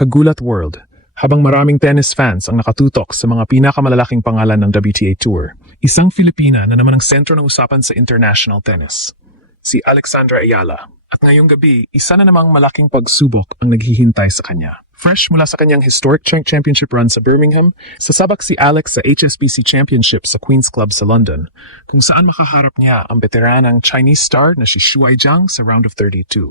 Kagulat World. Habang maraming tennis fans ang nakatutok sa mga pinakamalalaking pangalan ng WTA Tour, isang Filipina na naman ang sentro ng usapan sa international tennis. Si Alexandra Ayala. At ngayong gabi, isa na namang malaking pagsubok ang naghihintay sa kanya. Fresh mula sa kanyang historic championship run sa Birmingham, sasabak si Alex sa HSBC Championship sa Queen's Club sa London, kung saan makaharap niya ang veteranang Chinese star na si Shuai Zhang sa round of 32.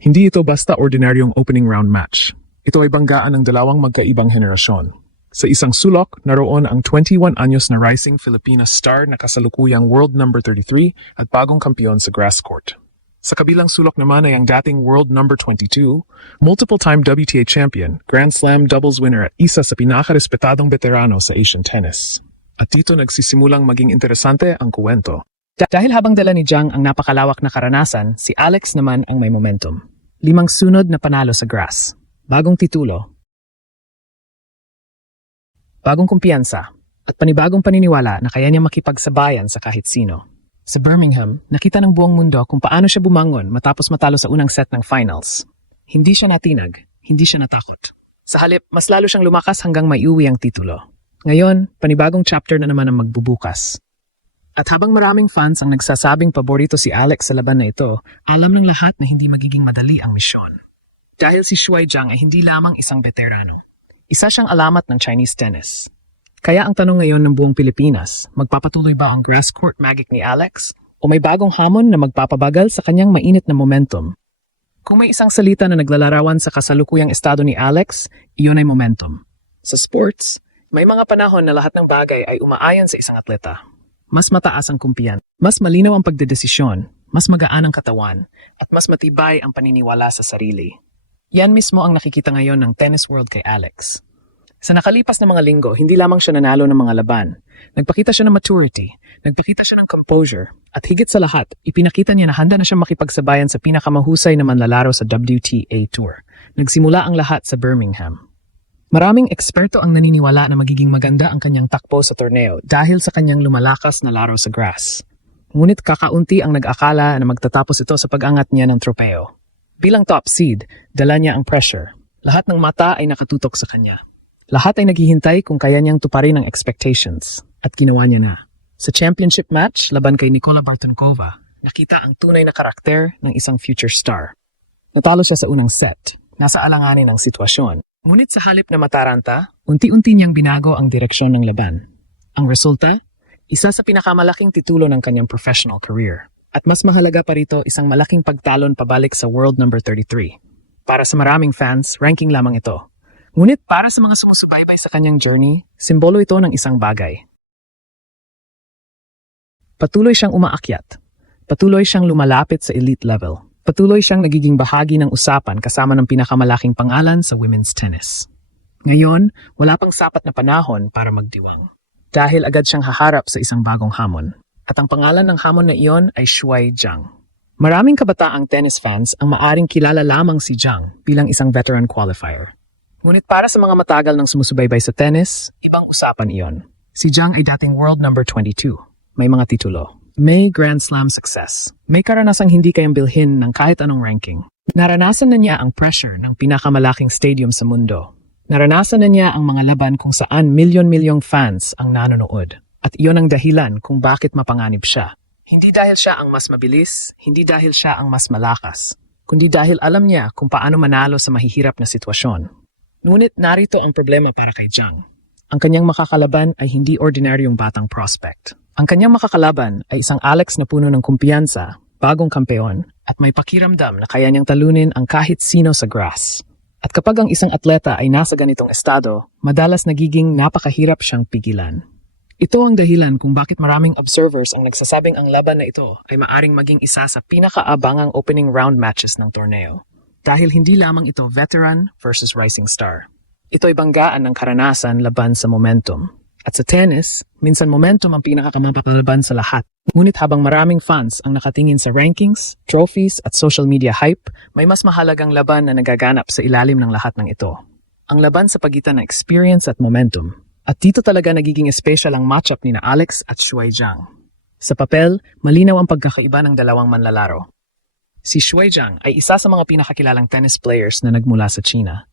Hindi ito basta ordinaryong opening round match. Ito ay banggaan ng dalawang magkaibang henerasyon. Sa isang sulok, naroon ang 21 anyos na rising Filipina star na kasalukuyang world number 33 at bagong kampiyon sa grass court. Sa kabilang sulok naman ay ang dating world number 22, multiple-time WTA champion, Grand Slam doubles winner at isa sa pinakarespetadong veterano sa Asian tennis. At dito nagsisimulang maging interesante ang kuwento. Dahil habang dala ni Zhang ang napakalawak na karanasan, si Alex naman ang may momentum. 5 sunod na panalo sa grass. Bagong titulo, bagong kumpiyansa, at panibagong paniniwala na kaya niya makipagsabayan sa kahit sino. Sa Birmingham, nakita ng buong mundo kung paano siya bumangon matapos matalo sa unang set ng finals. Hindi siya natinag, hindi siya natakot. Sa halip, mas lalo siyang lumakas hanggang maiuwi ang titulo. Ngayon, panibagong chapter na naman ang magbubukas. At habang maraming fans ang nagsasabing paborito si Alex sa laban na ito, alam ng lahat na hindi magiging madali ang misyon. Dahil si Shuai Zhang ay hindi lamang isang veterano. Isa siyang alamat ng Chinese tennis. Kaya ang tanong ngayon ng buong Pilipinas, magpapatuloy ba ang grass court magic ni Alex? O may bagong hamon na magpapabagal sa kanyang mainit na momentum? Kung may isang salita na naglalarawan sa kasalukuyang estado ni Alex, iyon ay momentum. Sa sports, may mga panahon na lahat ng bagay ay umaayon sa isang atleta. Mas mataas ang kumpiyan, mas malinaw ang pagdedesisyon, mas magaan ang katawan, at mas matibay ang paniniwala sa sarili. Yan mismo ang nakikita ngayon ng tennis world kay Alex. Sa nakalipas na mga linggo, hindi lamang siya nanalo ng mga laban. Nagpakita siya ng maturity, nagpakita siya ng composure, at higit sa lahat, ipinakita niya na handa na siya makipagsabayan sa pinakamahusay na manlalaro sa WTA Tour. Nagsimula ang lahat sa Birmingham. Maraming eksperto ang naniniwala na magiging maganda ang kanyang takbo sa torneo dahil sa kanyang lumalakas na laro sa grass. Ngunit kakaunti ang nag-akala na magtatapos ito sa pag-angat niya ng tropeo. Bilang top seed, dala niya ang pressure. Lahat ng mata ay nakatutok sa kanya. Lahat ay naghihintay kung kaya niyang tuparin ang expectations. At ginawa niya na. Sa championship match laban kay Nicola Bartonkova, nakita ang tunay na karakter ng isang future star. Natalo siya sa unang set. Nasa alanganin ang sitwasyon. Ngunit sa halip na mataranta, unti-unti niyang binago ang direksyon ng laban. Ang resulta? Isa sa pinakamalaking titulo ng kanyang professional career. At mas mahalaga pa rito, isang malaking pagtalon pabalik sa world number 33. Para sa maraming fans, ranking lamang ito. Ngunit para sa mga sumusubaybay sa kanyang journey, simbolo ito ng isang bagay. Patuloy siyang umaakyat. Patuloy siyang lumalapit sa elite level. Patuloy siyang nagiging bahagi ng usapan kasama ng pinakamalaking pangalan sa women's tennis. Ngayon, wala pang sapat na panahon para magdiwang. Dahil agad siyang haharap sa isang bagong hamon. At ang pangalan ng hamon na iyon ay Shuai Zhang. Maraming kabataang tennis fans ang maaring kilala lamang si Zhang bilang isang veteran qualifier. Ngunit para sa mga matagal ng sumusubaybay sa tennis, ibang usapan iyon. Si Zhang ay dating world number 22. May mga titulo. May Grand Slam success. May karanasang hindi kayang bilhin ng kahit anong ranking. Naranasan na niya ang pressure ng pinakamalaking stadium sa mundo. Naranasan na niya ang mga laban kung saan milyon-milyong fans ang nanonood. At iyon ang dahilan kung bakit mapanganib siya. Hindi dahil siya ang mas mabilis, hindi dahil siya ang mas malakas, kundi dahil alam niya kung paano manalo sa mahihirap na sitwasyon. Ngunit narito ang problema para kay Zhang. Ang kanyang makakalaban ay hindi ordinaryong batang prospect. Ang kanyang makakalaban ay isang Alex na puno ng kumpiyansa, bagong kampeon, at may pakiramdam na kaya niyang talunin ang kahit sino sa grass. At kapag ang isang atleta ay nasa ganitong estado, madalas nagiging napakahirap siyang pigilan. Ito ang dahilan kung bakit maraming observers ang nagsasabing ang laban na ito ay maaring maging isa sa pinakaabangang opening round matches ng torneo. Dahil hindi lamang ito veteran versus rising star. Ito ay banggaan ng karanasan laban sa momentum. At sa tennis, minsan momentum ang pinakakamapapalaban sa lahat. Ngunit habang maraming fans ang nakatingin sa rankings, trophies at social media hype, may mas mahalagang laban na nagaganap sa ilalim ng lahat ng ito. Ang laban sa pagitan ng experience at momentum. At dito talaga nagiging special ang matchup ni na Alex at Shuai Zhang. Sa papel, malinaw ang pagkakaiba ng dalawang manlalaro. Si Shuai Zhang ay isa sa mga pinakakilalang tennis players na nagmula sa China.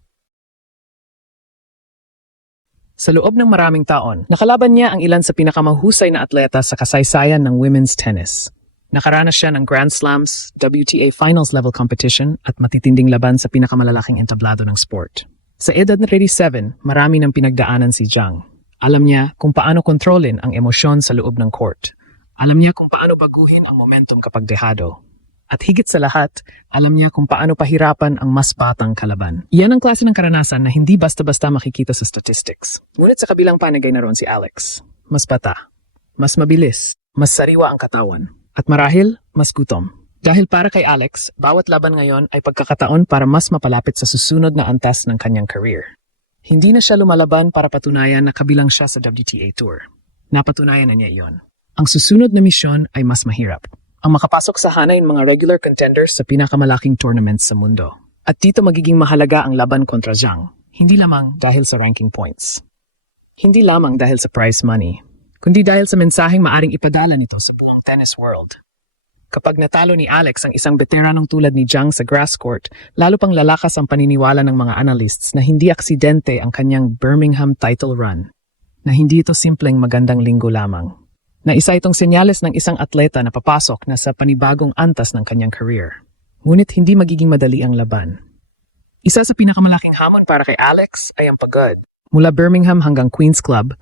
Sa loob ng maraming taon, nakalaban niya ang ilan sa pinakamahusay na atleta sa kasaysayan ng women's tennis. Nakaranas siya ng Grand Slams, WTA Finals level competition at matitinding laban sa pinakamalalaking entablado ng sport. Sa edad na 37, marami ng pinagdaanan si Zhang. Alam niya kung paano kontrolin ang emosyon sa loob ng court. Alam niya kung paano baguhin ang momentum kapag dehado. At higit sa lahat, alam niya kung paano pahirapan ang mas batang kalaban. Iyan ang klase ng karanasan na hindi basta-basta makikita sa statistics. Ngunit sa kabilang panagay naroon si Alex. Mas bata, mas mabilis, mas sariwa ang katawan, at marahil, mas gutom. Dahil para kay Alex, bawat laban ngayon ay pagkakataon para mas mapalapit sa susunod na antas ng kanyang career. Hindi na siya lumalaban para patunayan na kabilang siya sa WTA Tour. Napatunayan na niya iyon. Ang susunod na misyon ay mas mahirap. Ang makapasok sa hanay ng mga regular contenders sa pinakamalaking tournaments sa mundo. At dito magiging mahalaga ang laban kontra Zhang, hindi lamang dahil sa ranking points. Hindi lamang dahil sa prize money, kundi dahil sa mensaheng maaring ipadala nito sa buong tennis world. Kapag natalo ni Alex ang isang veteranong tulad ni Zhang sa grass court, lalo pang lalakas ang paniniwala ng mga analysts na hindi aksidente ang kanyang Birmingham title run, na hindi ito simpleng magandang linggo lamang. Na isa itong senyales ng isang atleta na papasok na sa panibagong antas ng kanyang career. Ngunit hindi magiging madali ang laban. Isa sa pinakamalaking hamon para kay Alex ay ang pagod. Mula Birmingham hanggang Queen's Club,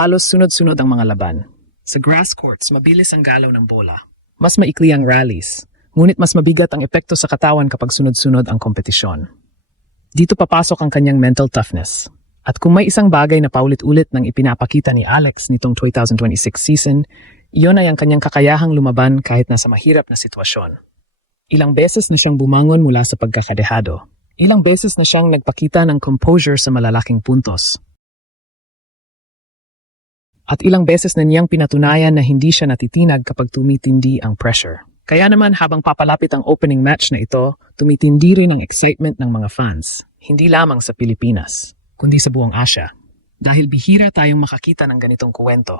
halos sunod-sunod ang mga laban. Sa grass courts, mabilis ang galaw ng bola. Mas maikli ang rallies, ngunit mas mabigat ang epekto sa katawan kapag sunod-sunod ang kompetisyon. Dito papasok ang kanyang mental toughness. At kung may isang bagay na paulit-ulit nang ipinapakita ni Alex nitong 2026 season, iyon ay ang kanyang kakayahang lumaban kahit nasa mahirap na sitwasyon. Ilang beses na siyang bumangon mula sa pagkakadehado. Ilang beses na siyang nagpakita ng composure sa malalaking puntos. At ilang beses na niyang pinatunayan na hindi siya natitinag kapag tumitindi ang pressure. Kaya naman habang papalapit ang opening match na ito, tumitindi rin ang excitement ng mga fans, hindi lamang sa Pilipinas, kundi sa buong Asia. Dahil bihira tayong makakita ng ganitong kuwento.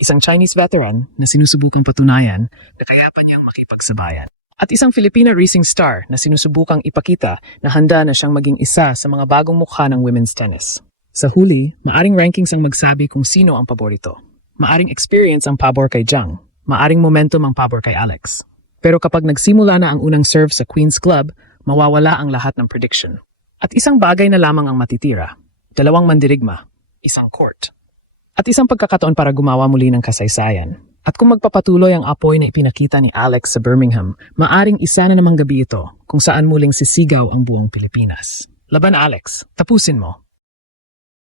Isang Chinese veteran na sinusubukang patunayan na kaya pa niyang makipagsabayan. At isang Filipina racing star na sinusubukang ipakita na handa na siyang maging isa sa mga bagong mukha ng women's tennis. Sa huli, maaring rankings ang magsabi kung sino ang paborito. Maaring experience ang pabor kay Zhang. Maaring momentum ang pabor kay Alex. Pero kapag nagsimula na ang unang serve sa Queen's Club, mawawala ang lahat ng prediction. At isang bagay na lamang ang matitira. 2 mandirigma, isang court, at isang pagkakataon para gumawa muli ng kasaysayan. At kung magpapatuloy ang apoy na ipinakita ni Alex sa Birmingham, maaring isa na namang gabi ito kung saan muling sisigaw ang buong Pilipinas. Laban Alex, tapusin mo.